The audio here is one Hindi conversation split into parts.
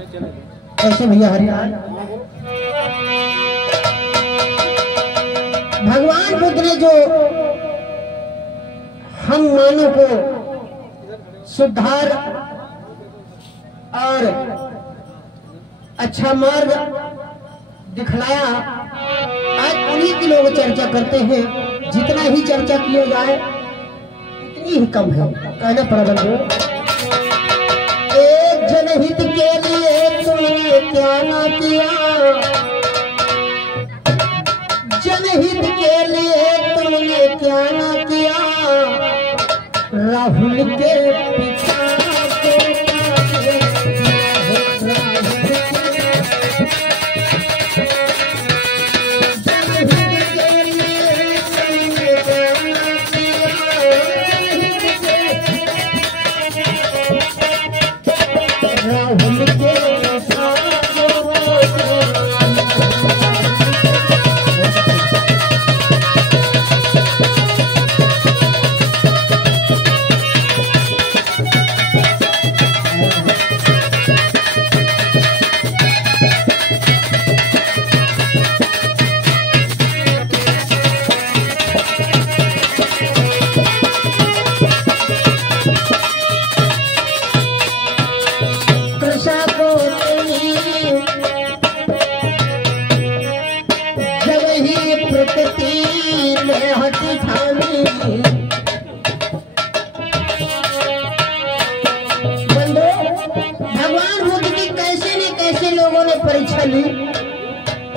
ऐसे भैया हरियाण भगवान बुद्ध ने जो हम मानव को सुधार और अच्छा मार्ग दिखलाया, आज उन्हीं की लोग चर्चा करते हैं। जितना ही चर्चा किया जाए उतनी ही कम है। कहना पड़ा बंधु, एक जनहित के लिए तुमने क्या ना किया, जनहित के लिए तुमने क्या ना किया, राहुल के पिता परीक्षा ली।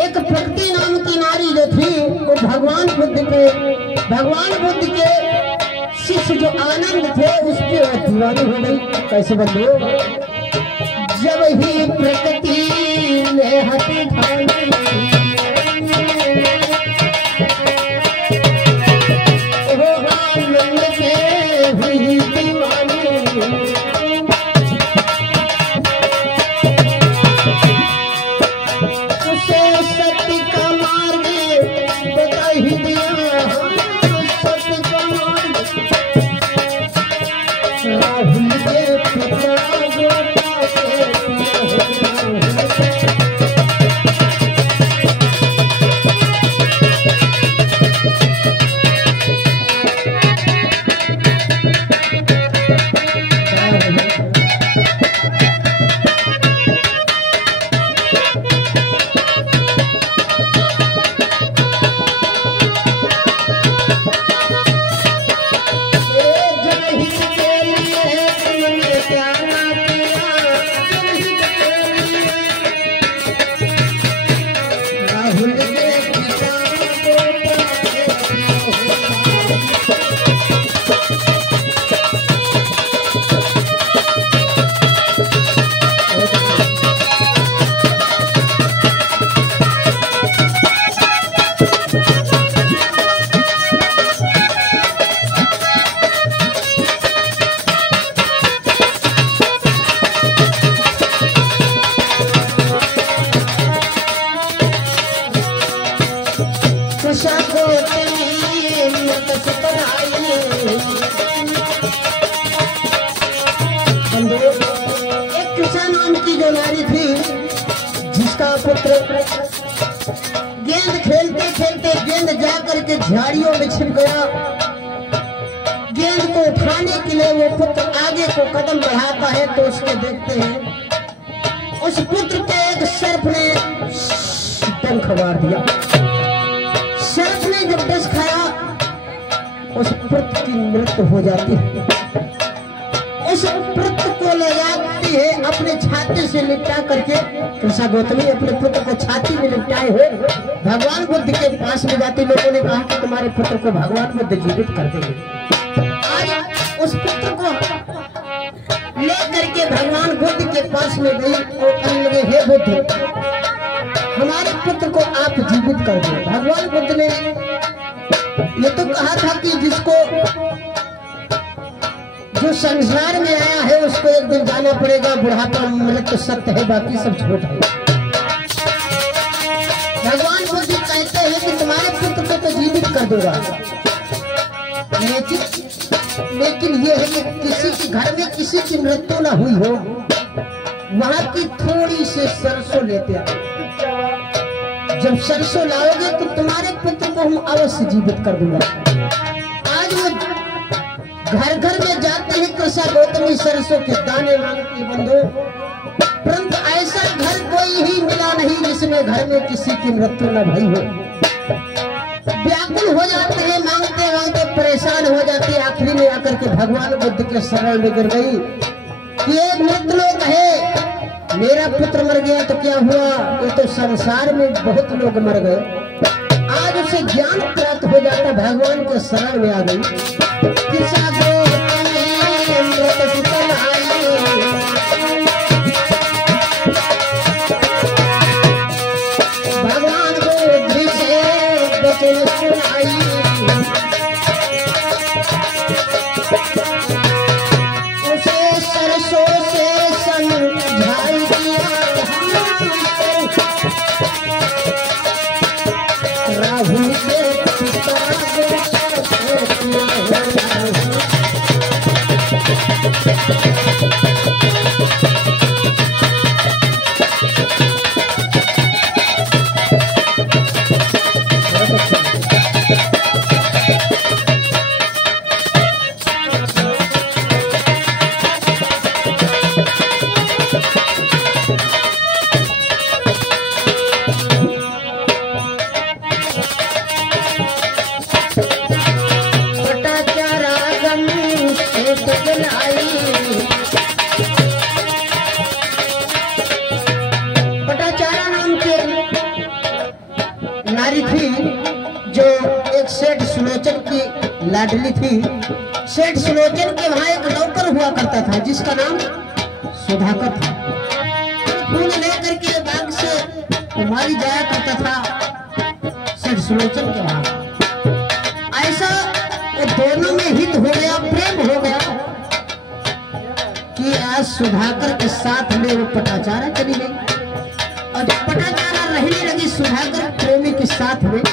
एक प्रकृति नाम की नारी जो थी वो भगवान बुद्ध के शिष्य जो आनंद थे उसके दीवानी हो गई। कैसे बंधु, जब ही प्रकृति ने हटी ठानी वो आनंद से हुई दीवानी, गेंद खेलते खेलते गेंद जा करके झाड़ियों में छिप गया। गेंद को उठाने के लिए वो पुत्र आगे को कदम बढ़ाता है तो उसको देखते हैं उस पुत्र के एक सर्प ने डंक मार दिया। सर्प ने जब डस खाया उस पुत्र की मृत्यु हो जाती है। उस पुत्र को ले जाती है अपने छाती से लिपटा करके, कृष्णा गौतमी अपने पुत्र को छाती में लिपटाए हुए भगवान बुद्ध के पास ले जाते। लोगों ने कहा कि तुम्हारे पुत्र को भगवान बुद्ध जीवित कर देंगे। आज उस पुत्र को ले करके भगवान बुद्ध के पास में गई और कहने लगे, हे बुद्ध, हमारे पुत्र को आप जीवित कर दो। भगवान बुद्ध ने ये तो कहा था कि जिसको जो संसार में आया है उसको एक दिन जाना पड़ेगा, बुढ़ापा मृत्यु सत्य है, बाकी सब झूठ है। भगवान बुद्ध कहते हैं कि तुम्हारे पुत्र को तो जीवित कर दूंगा, लेकिन ये है कि किसी के घर में किसी की मृत्यु ना हुई हो, वहां की थोड़ी से सरसों लेते आओ। जब सरसों लाओगे तो तुम्हारे पुत्र को हम अवश्य जीवित कर दूंगा। आज वो घर घर में जाते हैं कृषा गौतमी सरसों के दाने मांगती बंधु, परंतु ऐसा घर कोई ही मिला नहीं जिसमें घर में किसी की मृत्यु न भई हो। व्याकुल हो जाते हैं, मांगते मांगते परेशान हो जाती, आखिरी में आकर के भगवान बुद्ध के शरण में गिर गई कि ये मृत लोग है, मेरा पुत्र मर गया तो क्या हुआ, ये तो संसार में बहुत लोग मर गए। आज उसे ज्ञान प्राप्त हो जाता, भगवान के शरण में आ गई। भगवान बुद्ध से वचन सुनाई, उसे सरसों से समझाई दिया, राहुल के पिता पटाचारा नाम की नारी थी जो एक सेठ सुलोचन की लाडली थी। सेठ सुलोचन के वहां एक नौकर हुआ करता था जिसका नाम सुधाकर था। फूल लेकर के बाग से कुमारी जाया करता था सेठ सुलोचन के वहां। ऐसा दोनों में हित हो गया, प्रेम हो गया कि आज सुधाकर के साथ में वो पटाचारा चली गई। और जब पटाचारा रहने लगी सुधाकर प्रेमी के साथ में,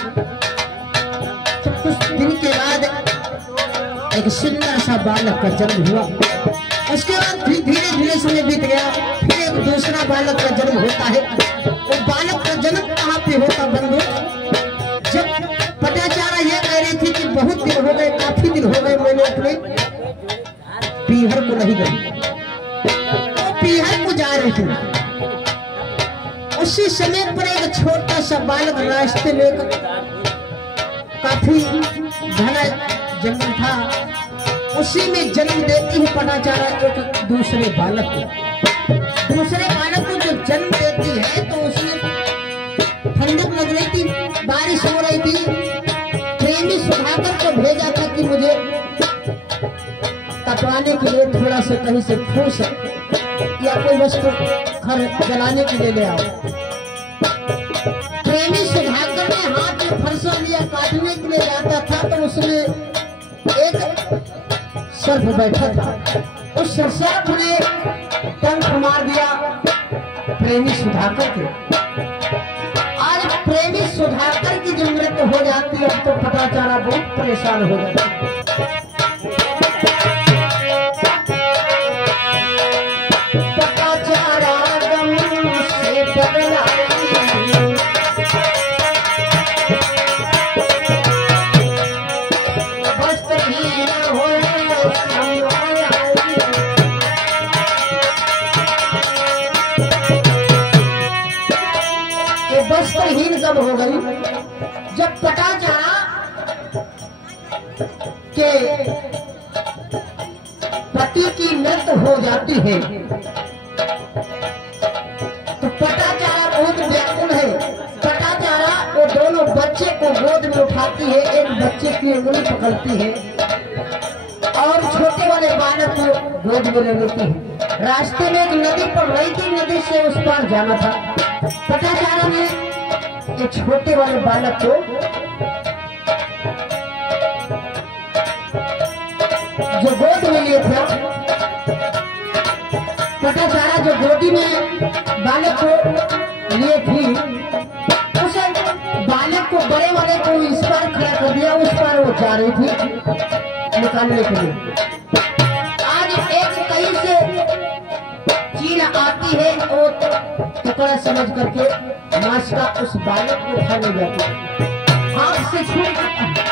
तो कुछ दिन के बाद एक सुंदर सा बालक का जन्म हुआ। उसके बाद फिर धीरे धीरे समय बीत गया, फिर एक दूसरा बालक का जन्म होता है। वो बालक का जन्म कहाँ पे होता बंधु? जब पटाचारा ये कह रही थी कि बहुत दिन हो गए, काफी दिन हो गए मैंने अपने पीहर को नहीं गई, तो पीहर को जा रही थी। उसी समय पर एक छोटा सा बालक रास्ते में, काफी घना जंगल था, उसी में जन्म देती है पटाचारा एक दूसरे बालक को। दूसरे बालक को जब जन्म देती है तो उसमें ठंडक लग रही थी, बारिश हो रही थी। प्रेमी सुधाकर को भेजा था कि मुझे तपवाने के लिए थोड़ा सा कहीं से फूस या कोई वस्तु जलाने के लिए ले आओ। प्रेमी सुधाकर ने हाथ में फरसा लिया, काटने के लिए आता था तो उसमें एक सर्प बैठा था, उस सर्प ने डंक मार दिया प्रेमी सुधाकर के। आज प्रेमी सुधाकर की जब मृत्यु हो जाती है तो पटाचारा बहुत परेशान हो जाता है। पटाचारा गम से बदलाई, वस्त्रहीन हो वस्त्रहीन कब हो गई? जब पटाचारा के पति की मृत्यु हो जाती है तो पटाचारा बहुत व्याकुल है। पटाचारा वो दोनों बच्चे को गोद में उठाती है, एक बच्चे की उंगली पकड़ती है और छोटे वाले बालक को गोद में ले लेती है। रास्ते में एक नदी पर रही थी, नदी से उस पार जाना था। पटाचारा ने एक छोटे वाले बालक को जो गोद में लिए थे, पटाचारा जो गोदी में बालक को लिए थी, उस बालक को बड़े वाले को इस पार खड़ा कर दिया, उस पार वो जा रही थी निकालने के लिए। आज एक कहीं से चील आती है वो टुकड़ा समझ करके मास्टर उस बालक को उठाने जाते हैं। हाथ से छू